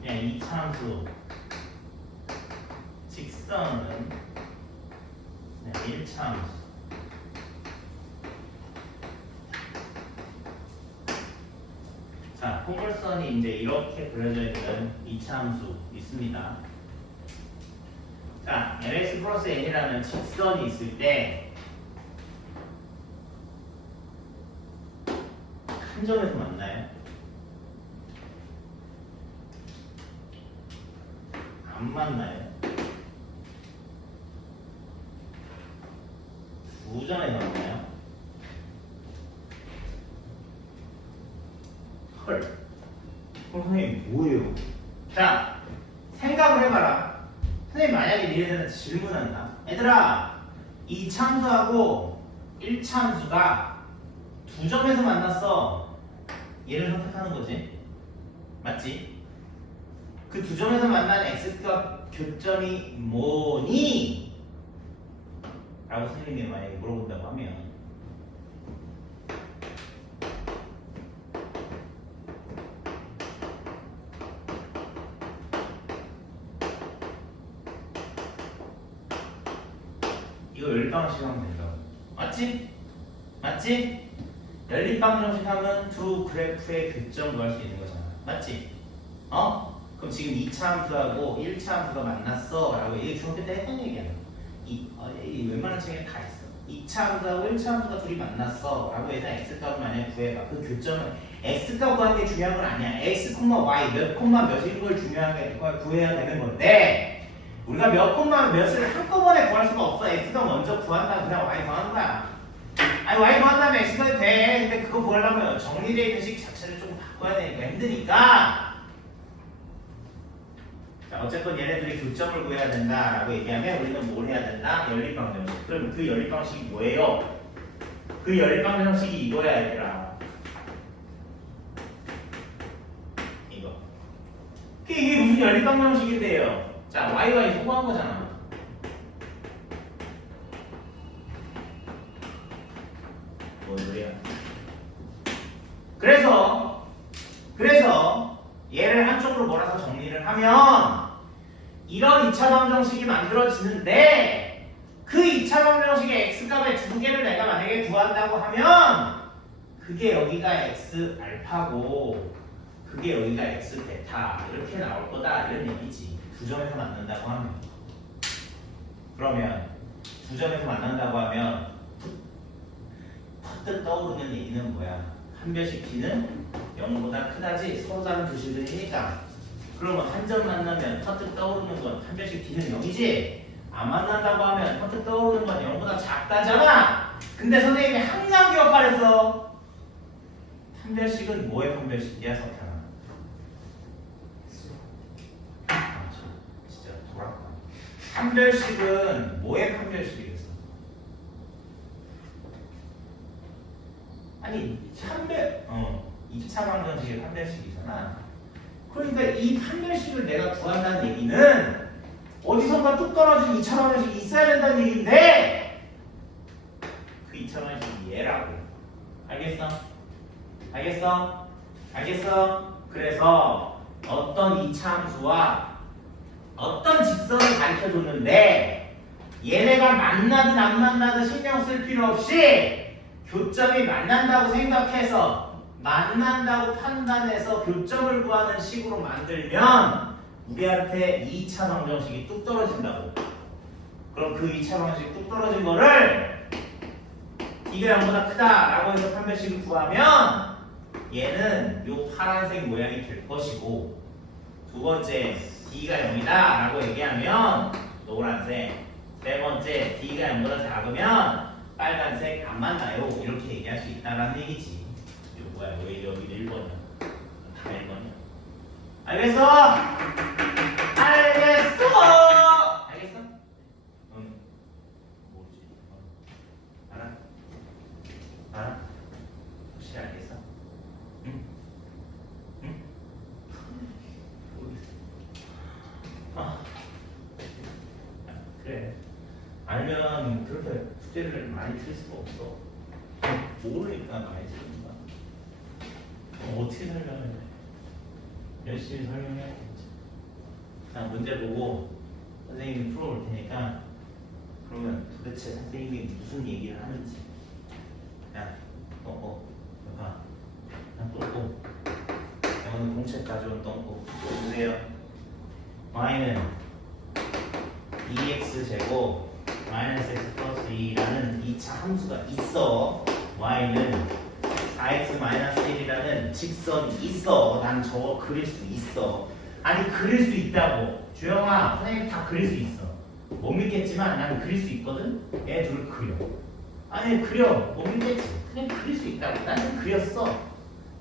그냥 이차함수 직선은 그냥 1차함수. 자, 포물선이 이제 이렇게 그려져 있는 이차함수 있습니다. 자, ls 플러스 n이라는 직선이 있을 때 한 점에서 만나요? 안 맞나요? 두 점에서 만나요? 헐. 선생님 뭐예요? 자, 생각을 해봐라. 선생님 만약에 니네들한테 질문한다. 얘들아, 이 참수하고 1참수가 두 점에서 만났어. 얘를 선택하는 거지. 맞지? 그 두 점에서 만난 x값 교점이 뭐니? 라고 선생님이 만약에 물어본다고 하면 이거 열방식 하면 된다고. 맞지? 맞지? 연립방정식 하면 두 그래프의 교점 구할 수 있는 거잖아. 맞지? 그럼 지금 2차 함수하고 1차 함수가 만났어 라고 얘기 중학교 때 했던 얘기야. 이 웬만한 책에 다 있어. 2차 함수하고 1차 함수가 둘이 만났어 라고 해서 x값을 만약에 구해봐. 그 교점은 x값 구하는 게 중요한 건 아니야. x, y 몇 콤마 몇인 걸 중요하게 구해야 되는 건데 우리가 몇 콤마 몇을 한꺼번에 구할 수가 없어. x가 먼저 구한다면 그냥 y 구하는 거야. 아니 y 구한 다음에 x가 돼. 근데 그거 구하려면 정리되어 있는 식 자체를 조금 바꿔야 되니까 힘드니까. 자, 어쨌건 얘네들이 교점을 구해야 된다라고 얘기하면 우리는 뭘 해야 된다? 연립방정식. 그럼 그 연립방식이 뭐예요? 그 연립방정식이 이거야 얘들아. 이거. 이게 무슨 연립방정식인데요? 자, y와 소거한 거잖아. 뭔 소리야? 그래서 얘를 한쪽으로 몰아서 정리를 하면 이런 2차 방정식이 만들어지는데 그 2차 방정식의 x값의 두 개를 내가 만약에 구한다고 하면 그게 여기가 x 알파고 그게 여기가 x 베타 이렇게 나올 거다 이런 얘기지. 두 점에서 만난다고 하면. 그러면 두 점에서 만난다고 하면 퍼뜩 떠오르는 얘기는 뭐야? 한 별씩 t는 0보다 크다지 서로 다른 두 실들이니까. 그러면 한 점 만나면 퍼뜩 떠오르는 건 한 별씩 t는 0이지. 안 만난다고 하면 퍼뜩 떠오르는 건 0보다 작다잖아. 근데 선생님이 항상 기억하랬어. 한 별씩은 뭐의 한 별씩이야 석현아? 진짜 돌았다. 한 별씩은 뭐의 한 별씩이겠어? 아니, 2차 방정식의 판별식이잖아. 그러니까 이 판별식을 내가 구한다는 얘기는 어디선가 뚝 떨어진 2차 방정식이 있어야 된다는 얘기인데 그 2차 방정식이 얘라고. 알겠어? 알겠어? 그래서 어떤 2차 함수와 어떤 직선을 가르쳐줬는데 얘네가 만나든 안 만나든 신경 쓸 필요 없이 교점이 만난다고 생각해서 만난다고 판단해서 교점을 구하는 식으로 만들면 우리한테 2차 방정식이 뚝 떨어진다고. 그럼 그 2차 방정식이 뚝 떨어진 거를 D가 0보다 크다라고 해서 판별식을 구하면 얘는 요 파란색 모양이 될 것이고 두 번째 D가 0이다 라고 얘기하면 노란색, 세 번째 D가 0보다 작으면 빨간색 안 만나요. 이렇게 얘기할 수 있다라는 얘기지. 이거 뭐야? 왜 여기 1번이야? 다 1번이야. 알겠어? 알겠어? 응. 뭐지? 알아? 혹시 알겠어? 응? 모르겠어. 그래. 알면 그렇게 숙제를 많이 틀 수가 없어. 모르니까 많이 틀린다. 어떻게 설명해야 돼? 열심히 설명해야겠지. 자, 문제 보고 선생님이 풀어볼 테니까 그러면 도대체 선생님이 무슨 얘기를 하는지. 야, 봐봐. 야, 똥꼬. 오늘 공책 가져온 똥꼬. 보세요. y는 2x제곱 마이너스 x 플러스 2라는 2차 함수가 있어. y는 4x 마이너스 1이라는 직선이 있어. 난 저거 그릴 수 있어. 아니 그릴 수 있다고. 주영아 선생님 다 그릴 수 있어. 못 믿겠지만 나는 그릴 수 있거든. 얘 둘 그려. 아니 그려. 못 믿겠지. 그냥 그릴 수 있다고. 나는 그렸어.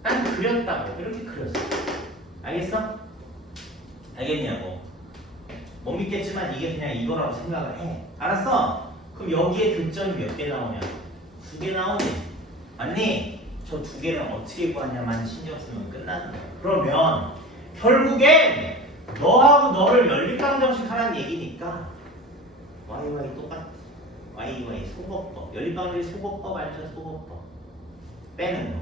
난 그렸다고. 이렇게 그렸어. 알겠어? 알겠냐고. 못 믿겠지만 이게 그냥 이거라고 생각을 해. 알았어? 그럼 여기에 교점이 몇 개 나오냐? 2개 나오지. 맞니? 저 2개는 어떻게 구하냐만 신경 쓰면 끝나는 거야. 그러면 결국엔 너하고 너를 연립방정식 하라는 얘기니까 YY 똑같아. YY 소거법. 연립방정식 소거법 알죠? 소거법. 빼는 거.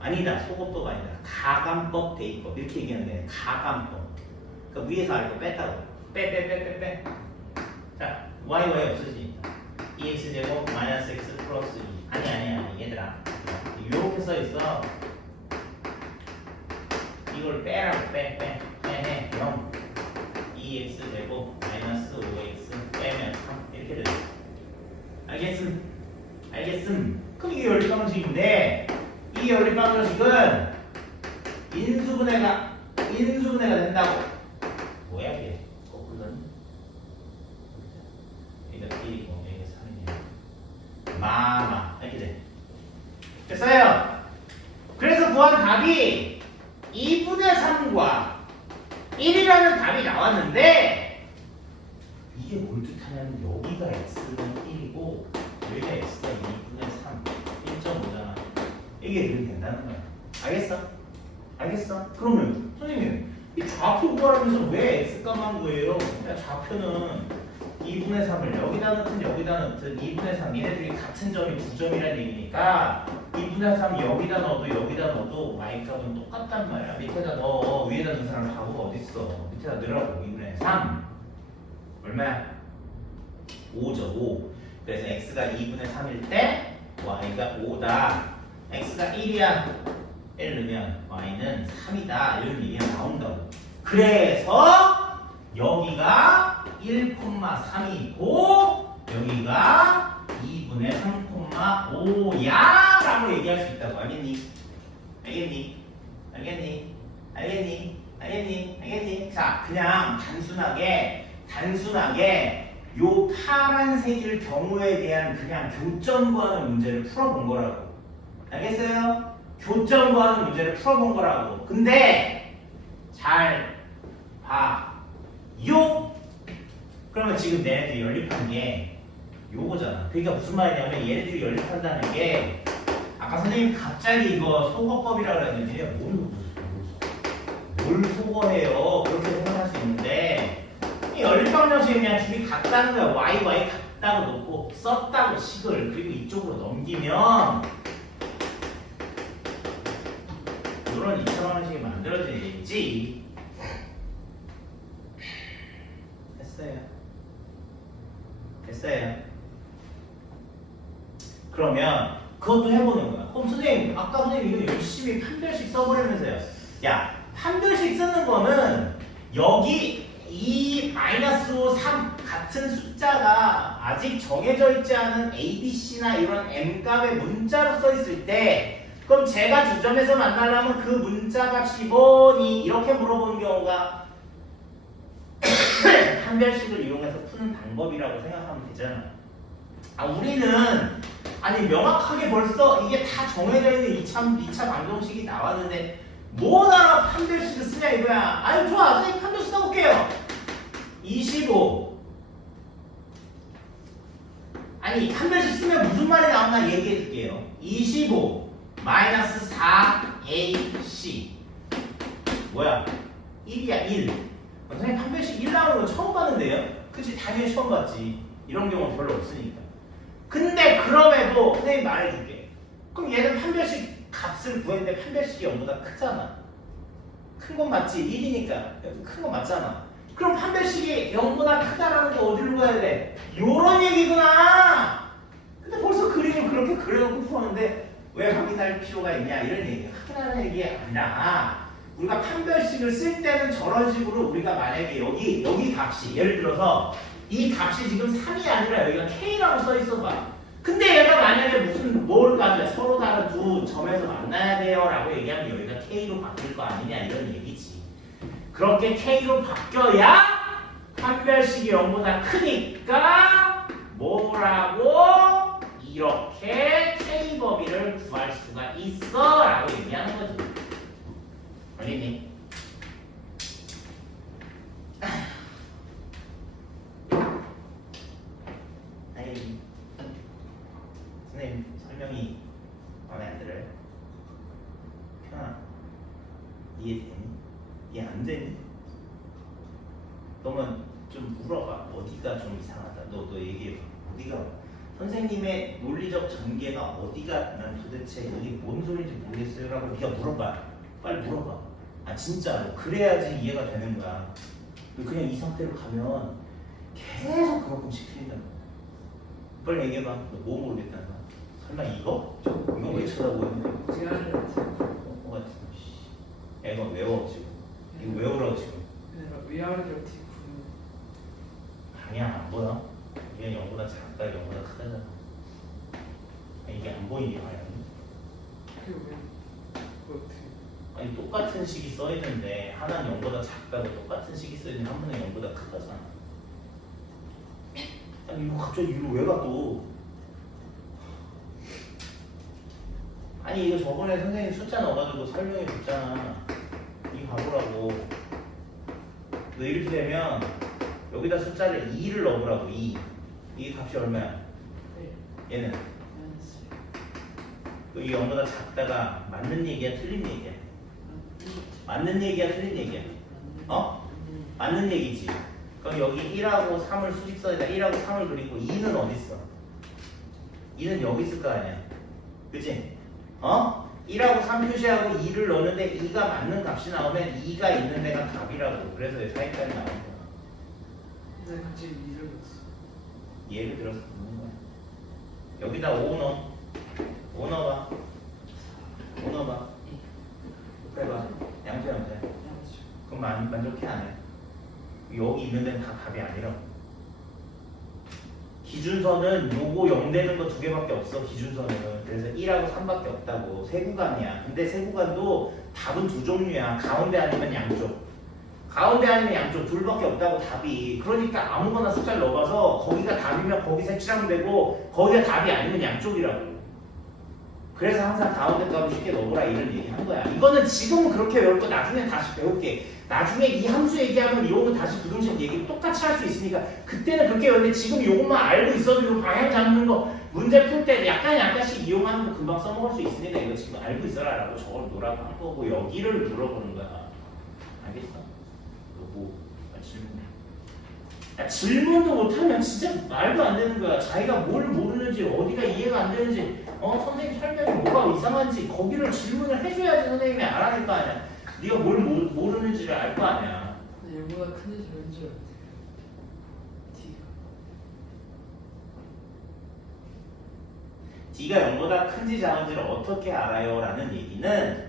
아니다. 소거법 아니다. 가감법, 대입법. 이렇게 얘기하는 거야. 가감법. 그 위에서 알고 뺐다고. 빼. 자, YY 없어지니까. 2x제곱 마이너스 x 플러스 2. 아니 얘들아. 이렇게 써있어. 이걸 빼라고. 빼. 0. 2x제곱 마이너스 5x 빼면 3. 이렇게 되죠. 알겠음. 그럼 이게 연립방정식인데 이 연립방정식은 인수분해가 된다고. 뭐야 이게? 거꾸로는 여기가 1이고 여기가 3이네. 마마 이렇게 돼. 됐어요. 그래서 구한 답이 2분의 3과 1이라는 답이 나왔는데 이게 뭘 뜻하냐면 여기가 x는 1이고 여기가 x가 2분의 3 1.5잖아. 이게 이렇게 된다는 거야. 알겠어? 그러면 선생님 이 좌표 구하라면서 왜 x값만 구해요? 그러니까 좌표는 2분의 3을 여기다 넣든 2분의 3 얘네들이 같은 점이 9점이라는 얘기니까 2분의 3 여기다 넣어도 y값은 똑같단 말이야. 밑에다 넣어. 위에다 넣은 사람 바보가 어딨어. 밑에다 넣으라고. 2분의 3 얼마야? 5죠. 5. 그래서 x가 2분의 3일 때 y가 5다. x가 1이야. 1 넣으면 y는 3이다. 이런 얘기가 나온다고. 그래서 여기가 1,3이고 여기가 2분의 3,5야 라고 얘기할 수 있다고. 알겠니? 자, 그냥 단순하게 요 파란색일 경우에 대한 그냥 교점 구하는 문제를 풀어본 거라고. 알겠어요? 교점 구하는 문제를 풀어본 거라고. 근데 잘 봐요. 그러면 지금 얘네들이 연립한 게 요거잖아. 그러니까 무슨 말이냐면 얘네들이 연립한다는 게 아까 선생님 갑자기 이거 소거법이라고 그랬는데 뭘 소거해요? 그렇게 생각할 수 있는데 이 연립방정식이 그냥 둘이 같다는 거야. y 같다고 놓고 썼다고 식을. 그리고 이쪽으로 넘기면 이런 2차 방정식이 만들어지지. 됐어요. 그러면 그것도 해보는 거야. 그럼 선생님, 아까 선생님 이거 열심히 판별식 써버리면서요. 야, 판별식 쓰는 거는 여기 2, -5, 3 같은 숫자가 아직 정해져 있지 않은 A, B, C나 이런 M값의 문자로 써 있을 때 그럼 제가 주점에서 만나려면 그 문자 값이 뭐니? 이렇게 물어보는 경우가 판별식을 이용해서 푸는 방법이라고 생각하면 되잖아. 우리는 명확하게 벌써 이게 다 정해져 있는 2차 방정식이 나왔는데 뭐하러 판별식을 쓰냐 이거야. 좋아. 선생님 판별식 써볼게요. 25. 판별식 쓰면 무슨 말이 나오나 얘기해 줄게요. 25 마이너스 4AC 뭐야? 1이야 1. 선생님 판별식 1 나오는 거 처음 봤는데요? 그치? 당연히 처음 봤지. 이런 경우는 별로 없으니까. 근데 그럼에도 선생님 말해줄게. 그럼 얘는 판별식 값을 구했는데 판별식이 0보다 크잖아. 큰 건 맞지? 1이니까 큰 건 맞잖아. 그럼 판별식이 0보다 크다라는 게 어디로 가야 돼? 요런 얘기구나. 근데 벌써 그림을 그렇게 그려놓고 풀었는데 왜 확인할 필요가 있냐 이런 얘기. 확인하는 얘기 아니라 우리가 판별식을 쓸 때는 저런 식으로 우리가 만약에 여기 값이 예를 들어서 이 값이 지금 3이 아니라 여기가 K라고 써 있어 봐. 근데 얘가 만약에 뭘 가져야 서로 다른 두 점에서 만나야 돼요 라고 얘기하면 여기가 K로 바뀔 거 아니냐 이런 얘기지. 그렇게 K로 바뀌어야 판별식이 0보다 크니까 뭐라고? 이렇게 K 범위를 구할 수가 있어 라고 얘기하는 거지. 알겠니? 아이, 선생님 설명이 마음에 안 들어요? 편아, 이해되니? 이해 안 되니? 너만 좀 물어봐. 어디가 좀 이상하다. 너 얘기해봐. 어디가? 선생님의 논리적 전개가 어디가 난 도대체 이게 뭔 소리인지 모르겠어요 라고 네가 물어봐. 빨리 물어봐. 아 진짜로. 그래야지 이해가 되는 거야. 그냥 이 상태로 가면 계속 그만큼씩 틀린다고. 빨리 얘기해봐. 너 뭐 모르겠다는 거야? 설마 이거? 이거 왜 쳐다보는데? 위아래를 어떻게 뭐가 있어? 야 이거 외워 지금. 이거 외우라고 지금. 위아래를 어떻게 구분? 아니야 안 보여? 이게 0보다 작다 0보다 크다잖아. 이게 안 보이니 과연? 그게 왜? 그거 어떻게? 아니 똑같은 식이 써있는데 하나는 0보다 작다고 똑같은 식이 써있는데 한 번은 0보다 크다잖아. 아니 이거 갑자기 이거 왜 가 또? 아니 이거 저번에 선생님 숫자 넣어가지고 설명해 줬잖아. 이거 봐보라고. 너 이렇게 되면 여기다 숫자를 2를 넣어보라고. 2. 이 값이 얼마야? 얘는 이 0보다 작다가 맞는 얘기야 틀린 얘기야? 맞는 얘기야 틀린 얘기야? 어? 맞는 얘기지. 그럼 여기 1하고 3을 수직선에다 1하고 3을 그리고 2는 어디 있어? 2는 여기 있을 거 아니야. 그치? 어? 1하고 3 표시하고 2를 넣는데 2가 맞는 값이 나오면 2가 있는 데가 답이라고. 그래서 사이까지 나오는 거야. 나 갑자기 이를 넣었어. 예를 들어서 듣는 거야. 여기다 5 넣어. 5 넣어봐. 5 넣어봐. 해봐. 양수. 그럼 만족해 안 해? 여기 있는 데는 다 답이 아니라고. 기준선은 요거 0 되는 거 2개밖에 없어. 기준선은. 그래서 1하고 3밖에 없다고. 세 구간이야. 근데 세 구간도 답은 두 종류야. 가운데 아니면 양쪽. 가운데 아니면 양쪽 둘밖에 없다고 답이. 그러니까 아무거나 숫자를 넣어봐서 거기가 답이면 거기 색칠하면 되고 거기가 답이 아니면 양쪽이라고. 그래서 항상 가운데 값을 쉽게 넣어보라 이런 얘기 한 거야. 이거는 지금은 그렇게 외울 거 나중에 다시 배울게. 나중에 이 함수 얘기하면 이거는 다시 부등식 얘기 똑같이 할 수 있으니까 그때는 그렇게 외우는데 지금 이것만 알고 있어도 이거 방향 잡는 거 문제 풀 때 약간씩 이용하는 거 금방 써먹을 수 있으니까 이거 지금 알고 있어라 라고 저걸 놓으라고 한 거고 여기를 물어보는 거야. 알겠어? 뭐 질문해. 야, 질문도 못하면 진짜 말도 안 되는 거야. 자기가 뭘 모르는지 어디가 이해가 안 되는지 선생님 설명이 뭐가 이상한지 거기를 질문을 해줘야지 선생님이 알아낼 거 아니야. 네가 뭘 모르는지를 알 거 아니야. 근데 얘보다 큰지 작은지 어떻게? D가. D가 0보다 큰지 작은지를 어떻게 알아요? 라는 얘기는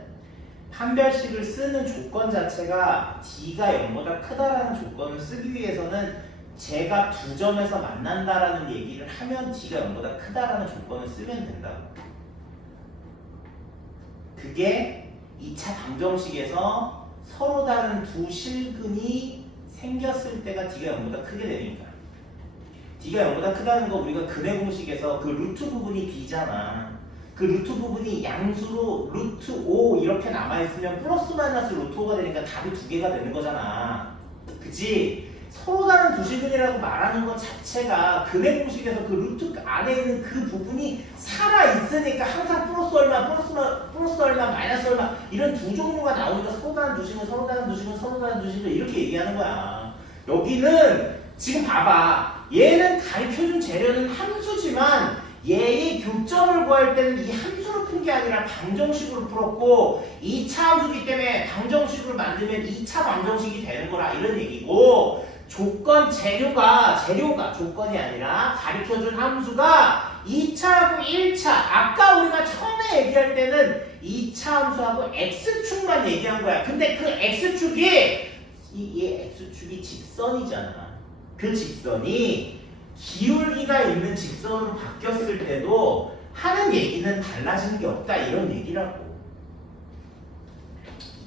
판별식을 쓰는 조건 자체가 D가 0보다 크다라는 조건을 쓰기 위해서는 제가 두 점에서 만난다라는 얘기를 하면 D가 0보다 크다라는 조건을 쓰면 된다고. 그게 2차 방정식에서 서로 다른 두 실근이 생겼을 때가 D가 0보다 크게 되니까. D가 0보다 크다는 거 우리가 근해 공식에서 그 루트 부분이 D잖아. 그 루트 부분이 양수로 루트 5 이렇게 남아있으면 플러스 마이너스 루트 5가 되니까 답이 두 개가 되는 거잖아. 그치? 서로 다른 두 실근이라고 말하는 것 자체가 근해 공식에서 그 루트 안에 있는 그 부분이 살아있으니까 항상 플러스 얼마, 플러스 얼마, 마이너스 얼마 이런 두 종류가 나오니까 서로 다른 두 실근, 서로 다른 두 실근, 서로 다른 두 실근 이렇게 얘기하는 거야. 여기는 지금 봐봐. 얘는 가르쳐준 재료는 함수지만 얘의 교점을 구할 때는 이 함수로 푼 게 아니라 방정식으로 풀었고 2차 함수기 때문에 방정식으로 만들면 2차 방정식이 되는 거라 이런 얘기고 조건 재료가 조건이 아니라 가르쳐준 함수가 2차하고 1차 아까 우리가 처음에 얘기할 때는 2차 함수하고 x축만 얘기한 거야. 근데 그 x축이 이 x축이 직선이잖아. 그 직선이 기울기가 있는 직선으로 바뀌었을 때도 하는 얘기는 달라지는 게 없다 이런 얘기라고.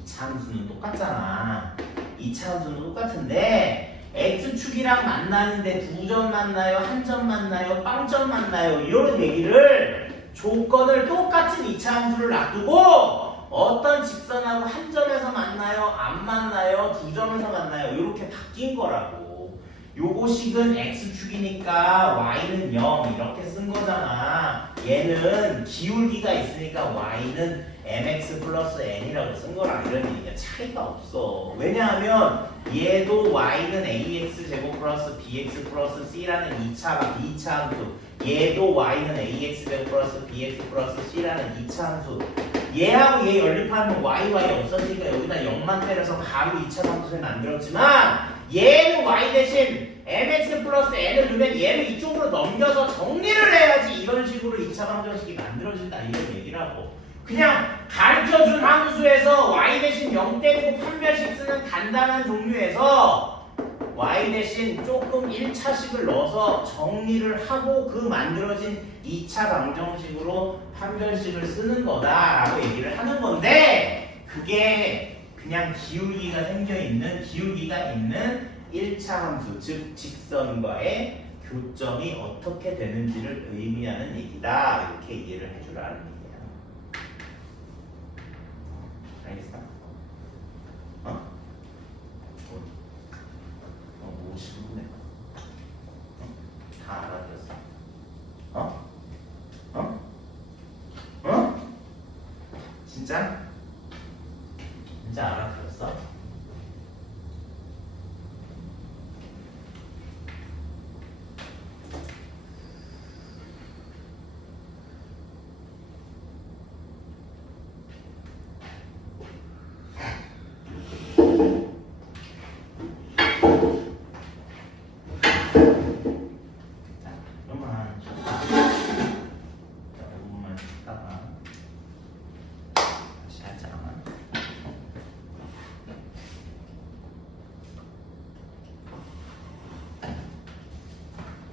2차 함수는 똑같잖아. 2차 함수는 똑같은데 x축이랑 만나는데 2점 만나요? 1점 만나요? 빵점 만나요? 이런 얘기를 조건을 똑같은 2차 함수를 놔두고 어떤 직선하고 한 점에서 만나요? 안 만나요? 2점에서 만나요? 이렇게 바뀐 거라고. 요거식은 x축이니까 y는 0 이렇게 쓴 거잖아. 얘는 기울기가 있으니까 y는 mx 플러스 n이라고 쓴 거랑 이런 얘기가 차이가 없어. 왜냐하면 얘도 y는 ax 제곱 플러스 bx 플러스 c라는 2차 함수, 얘도 y는 ax 제곱 플러스 bx 플러스 c라는 2차 함수. 얘하고 얘 연립하면 y 없어지니까 여기다 0만 때려서 바로 2차 함수를 만들었지만 얘는 y 대신 mx 플러스 n을 넣으면 얘를 이쪽으로 넘겨서 정리를 해야지 이런 식으로 2차 방정식이 만들어진다 이런 얘기라고. 그냥 가르쳐준 함수에서 y 대신 0 때리고 판별식 쓰는 간단한 종류에서 y 대신 조금 1차식을 넣어서 정리를 하고 그 만들어진 2차 방정식으로 판별식을 쓰는 거다라고 얘기를 하는 건데 그게 그냥 기울기가 있는 1차 함수, 즉 직선과의 교점이 어떻게 되는지를 의미하는 얘기다. 이렇게 이해를 해주라는 얘기야. 알겠어? 뭐 질문해? 다 알아들었어? 진짜? 진짜 알아?